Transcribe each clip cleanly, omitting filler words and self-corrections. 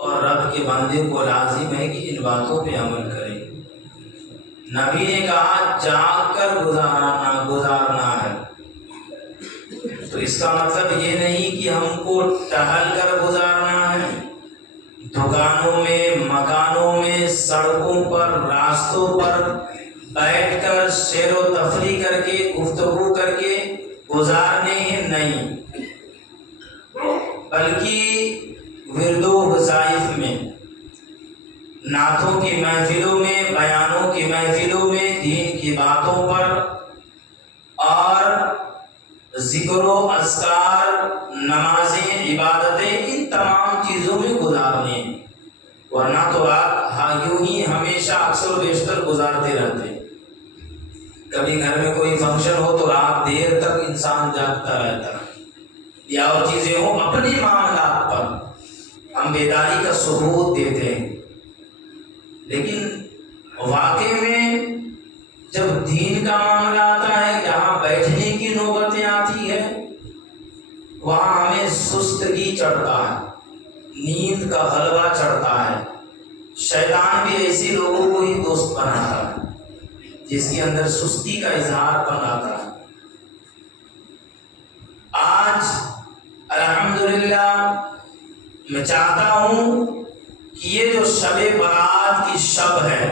اور رب کے بندے کو لازم ہے کہ ان باتوں پہ عمل کرے۔ نبی نے کہا جاگ کر گزارنا ہے، تو اس کا مطلب یہ نہیں کہ ہم کو ٹہل کر گزارنا ہے، دکانوں میں، مکانوں میں، سڑکوں پر، راستوں پر بیٹھ کر سیر و تفریح کر کے، گفتگو کر کے گزارنے ہیں، نہیں، بلکہ ورد و وظائف میں، نعتوں کی محفلوں میں، بیانوں کی محفلوں میں، دین کی باتوں پر اور ذکر و اذکار، نمازیں، عبادتیں، ان تمام چیزوں میں گزارنے ہیں، ورنہ تو رات یوں ہی ہمیشہ اکثر و بیشتر گزارتے رہتے ہیں۔ کبھی گھر میں کوئی فنکشن ہو تو رات دیر تک انسان جاگتا رہتا ہے، یا اور چیزیں ہوں، اپنے معاملات پر ہم بیداری کا ثبوت دیتے ہیں، لیکن واقع میں جب دین کا معاملہ آتا ہے، جہاں بیٹھنے کی نوبتیں آتی ہے، وہاں ہمیں سستگی چڑھتا ہے، نیند کا غلبہ چڑھتا ہے۔ شیطان بھی ایسے لوگوں کو ہی دوست بناتا ہے جس کے اندر سستی کا اظہار پن آتا ہے۔ آج الحمدللہ میں چاہتا ہوں کہ یہ جو شب برات کی شب ہے،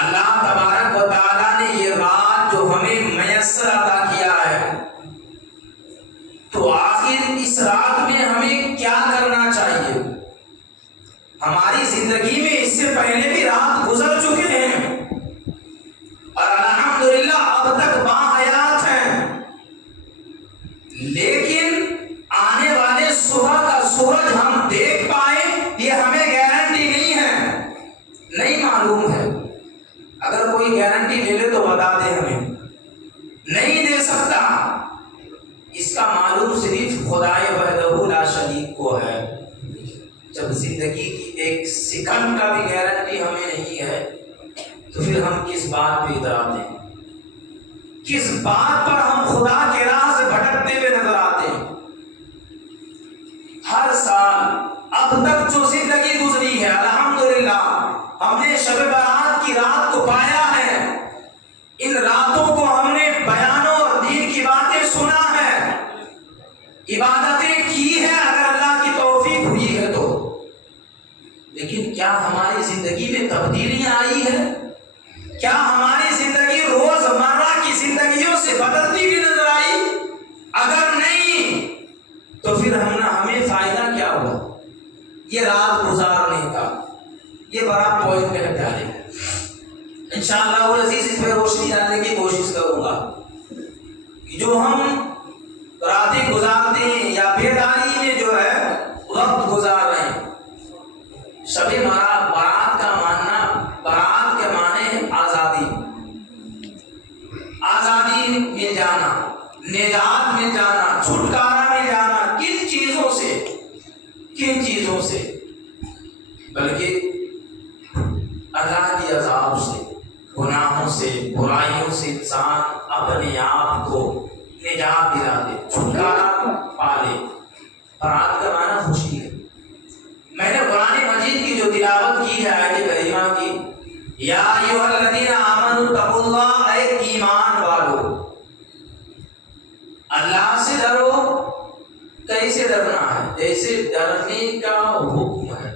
اللہ تبارک و تعالیٰ نے یہ رات جو ہمیں میسر عطا کیا ہے، تو آخر اس رات میں ہمیں کیا کرنا چاہیے؟ ہماری زندگی میں اس سے پہلے بھی رات گزر چکے ہیں اور الحمدللہ اب تک باحیات ہیں، لیکن آنے والے صبح کا سورج ہم دیکھ پائیں یہ ہمیں گارنٹی نہیں ہے، نہیں معلوم ہے۔ اگر کوئی گارنٹی لے لے تو بتا دے، ہمیں نہیں دے سکتا، اس کا معلوم صرف خدائے وحدہ لا شریک کو ہے۔ جب زندگی کی ایک سیکنڈ کا بھی گارنٹی ہمیں نہیں ہے تو پھر ہم کس بات پہ اتراتے ہیں، کس بات پر ہم خدا کے راہ سے بھٹکتے ہوئے نظر آتے ہیں؟ ہر سال اب تک جو زندگی گزری ہے، الحمدللہ ہم نے شب برات کی رات کو پایا ہے، ان راتوں کو ہم نے بیانوں اور دین کی باتیں سنا ہے، عبادتیں کی ہے اگر اللہ کی توفیق ہوئی ہے تو، لیکن کیا ہماری زندگی میں تبدیلیاں آئی ہے؟ کیا ہماری زندگی روزمرہ کی زندگیوں سے بدلتی ہوئی نظر آئی؟ اگر نہیں تو پھر ہمیں فائدہ کیا ہوا یہ رات گزارنے کا؟ یہ بڑا پوائنٹ ہے پیارے، انشاءاللہ العزیز اس پہ روشنی ڈالنے کی کوشش کروں گا کہ جو ہم راتیں گزارتے ہیں یا بیداری میں جو ہے وقت گزار رہے ہیں، شب برات کا ماننا، برات کے معنی ہے آزادی، آزادی مل جانا، نجات مل جانا، چھٹکارا مل جانا، کن چیزوں سے؟ کن چیزوں سے؟ بلکہ اللہ کے عذاب سے، گناہوں سے، برائیوں سے انسان اپنے آپ کو نجات دلا دے، چھٹکارا پا لے۔ برات کا معنی خوشی ہے۔ میں نے قرآن مجید کی جو تلاوت کی ہے آیت کریمہ کی، یا ایھا الذین آمنوا اتقوا اللہ، اے ایمان والو اللہ سے ڈرو۔ کیسے ڈرنا ہے؟ جیسے ڈرنے کا حکم ہے،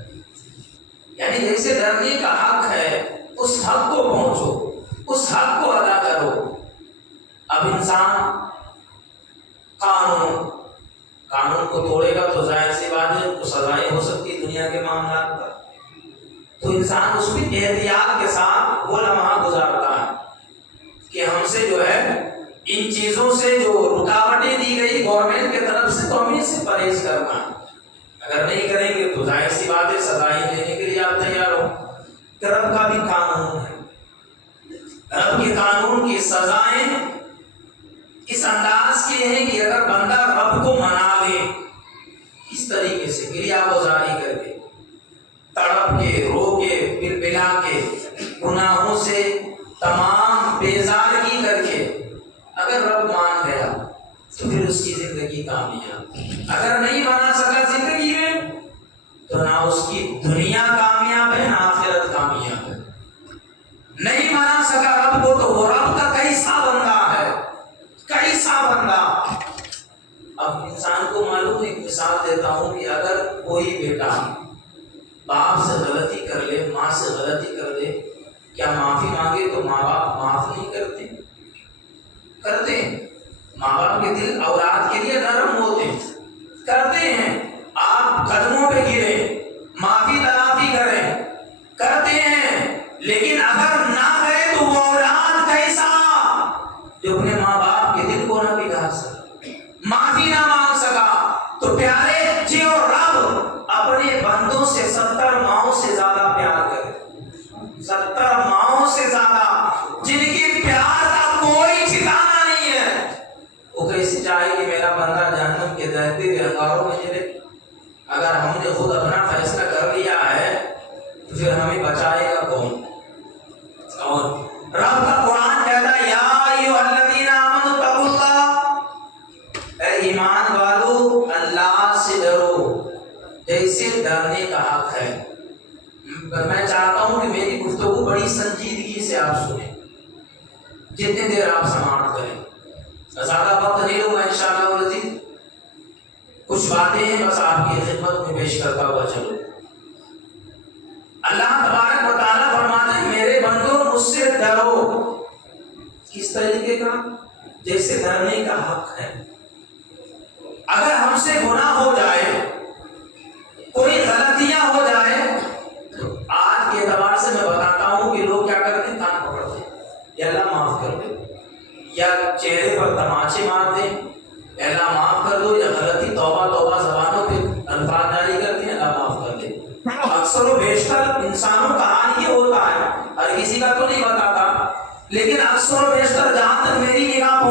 یعنی جیسے ڈرنے کا حق ہے اس حق کو پہنچو، اس حق کو ادا کرو۔ اب انسان قانون کو توڑے گا تو ظاہر سی بات ہے تو سزائیں ہو سکتی دنیا کے معاملات پر، تو انسان اس میں احتیاط کے ساتھ وہ لمحہ گزارتا ہے کہ ہم سے جو ہے ان چیزوں سے جو رکاوٹیں دی گئی گورنمنٹ کی طرف سے تو ہمیں اس سے پرہیز کرنا ہے، اگر نہیں کریں گے تو ظاہر سی بات ہے سزائیں دینے کے لیے آپ تیار ہو۔ رب کا بھی قانون ہے، رب کے قانون کی سزائیں اس انداز کی ہیں کہ اگر بندہ رب کو منا لے، اس طریقے سے گریا گزاری کر کے، تڑپ کے، رو کے، بلبلا کے، گناہوں سے تمام بیزارگی کر کے اگر رب مان گیا تو پھر اس کی زندگی کامیاب۔ اگر نہیں منا سکا زندگی میں تو نہ اس کی دنیا کامیاب ہے نہ آخرت کامیاب ہے. نہیں منا سکا رب کو تو وہ رب کا کیسا بندہ ہے, کیسا بندہ. اب انسان کو معلوم, ایک مثال دیتا ہوں کہ اگر کوئی بیٹا باپ سے غلطی کر لے, ماں سے غلطی کر لے, کیا معافی مانگے تو ماں باپ معاف نہیں کرتے؟ کرتے ہیں. ماں باپ کے دل اولاد کے لیے نرم ہوتے ہیں, کرتے ہیں. آپ قدموں پہ گرے, معافی تلافی کریں, کرتے ہیں. لیکن اگر نہ کرے تو وہ اولاد کیسا جو اپنے ماں باپ کے دل کو نہ بگاڑ سکا, معافی نہ مانگ سکا. تو پیارے جی اور رب اپنے بندوں سے 70 ماؤں سے زیادہ پیار کرے, 70 ماؤں سے زیادہ, جن کی پیار کا کوئی ٹھکانا نہیں ہے. وہ کیسے چاہے کہ میرا بندہ جہنم کے دہتے ہوئے انگاروں میں جلے؟ اگر ہم نے خود اپنا فیصلہ کر لیا ہے تو پھر ہمیں بچائے گا کون؟ اور رب کا قرآن کہتا ہے یا ایھا الذین آمنوا اتقوا اللہ, اے ایمان والو اللہ سے ڈرو جیسے ڈرنے کا حق ہے. میں چاہتا ہوں کہ میری گفتگو بڑی سنجیدگی سے آپ سنیں, جتنے دیر آپ سماعت کریں. زیادہ وقت نہیں لوں گا انشاءاللہ العزیز. کچھ باتیں ہیں بس آپ کی خدمت میں پیش کرتا ہوا چلو. اللہ تبارک و تعالیٰ فرماتے ہیں میرے بندو مجھ سے ڈرو. کس طریقے کا؟ جیسے ڈرنے کا حق ہے. اگر ہم سے گناہ ہو جائے, کوئی غلطیاں ہو جائے, تو آج کے اعتبار سے میں بتاتا ہوں کہ لوگ کیا کرتے ہیں, کان پکڑتے ہیں یا اللہ معاف کر دے, یا چہرے پر تماچے مارتے ہیں اللہ معاف کر دو, یا غلطی توبہ توبہ زبانوں پہ الفاظ جاری کرتے ہیں اللہ معاف کر دے. اکثر و بیشتر انسانوں کا حال یہ ہوتا ہے, ہر کسی کا تو نہیں بتاتا, لیکن اکثر و بیشتر جہاں تک میری نگاہ